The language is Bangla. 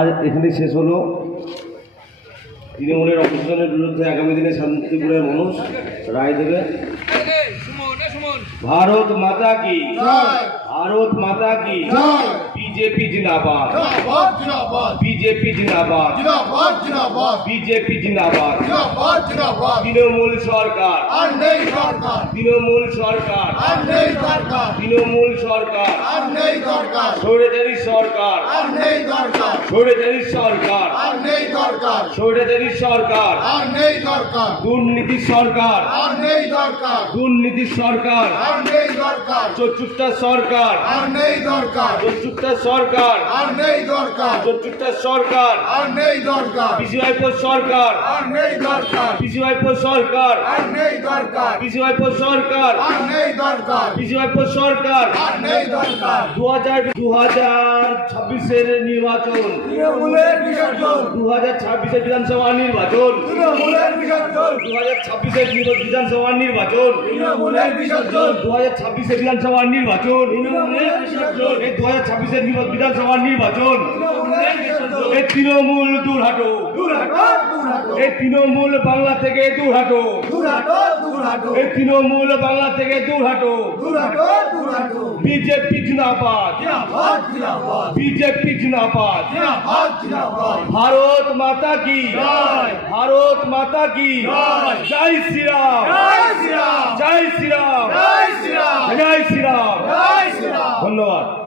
আর এখানে শেষ হলো। তৃণমূলের অপসারণের বিরুদ্ধে আগামী দিনে শান্তিপুরের মানুষ রায় দেবে। ভারত মাতা কি? ভারত মাতা কি? বিজেপি জিন্দাবাদ। বিজেপি জিন্দাবাদ। বিজেপি জিন্দাবাদ। জিন্দাবাদ তৃণমূল সরকার আর নেই সরকার তৃণমূল সরকার আর নেই দরকার তৃণমূল সরকার আর নেই দরকার সৌরেচারী সরকার আর নেই দরকার সৌরেচারী সরকার আর নেই দরকার সৌরেচারী সরকার আর নেই দরকার দুর্নীতি সরকার আর নেই দরকার দুর্নীতি সরকার আর নেই দরকার চতুর্থা সরকার আর নেই দরকার চতুর্থা সরকার আর নেই দরকার চতুর্থা সরকার আর নেই দরকার পিসিওয়াইপো সরকার আর নেই দরকার পিসিওয়াইপো সরকার। আর নেই দরকার। পিসিওয়াইপো সরকার। আর নেই দরকার। পিসিওয়াইপো সরকার। আর নেই দরকার। দু হাজার দু হাজার ছাব্বিশের নির্বাচন। তৃণমূলের বিসর্জন। দু হাজার ছাব্বিশের বিধানসভা নির্বাচন। তৃণমূলের বিসর্জন। দু হাজার ছাব্বিশের বিধানসভা নির্বাচন। তৃণমূলের বিসর্জন। দু হাজার ছাব্বিশের বিধানসভা নির্বাচন। তৃণমূলের বিসর্জন। এই দু হাজার ছাব্বিশের বিধানসভা নির্বাচন। তৃণমূলের বিসর্জন। এই তৃণমূল দূর এই তৃণমূল বাংলা থেকে দূর হাটো এই তৃণমূল বাংলা থেকে দূর হাটো বিজেপি বিজেপি ভারত মাতা কি। ভারত মাতা কি? জয়। জয় শ্রীরাম। জয় শ্রীরাম।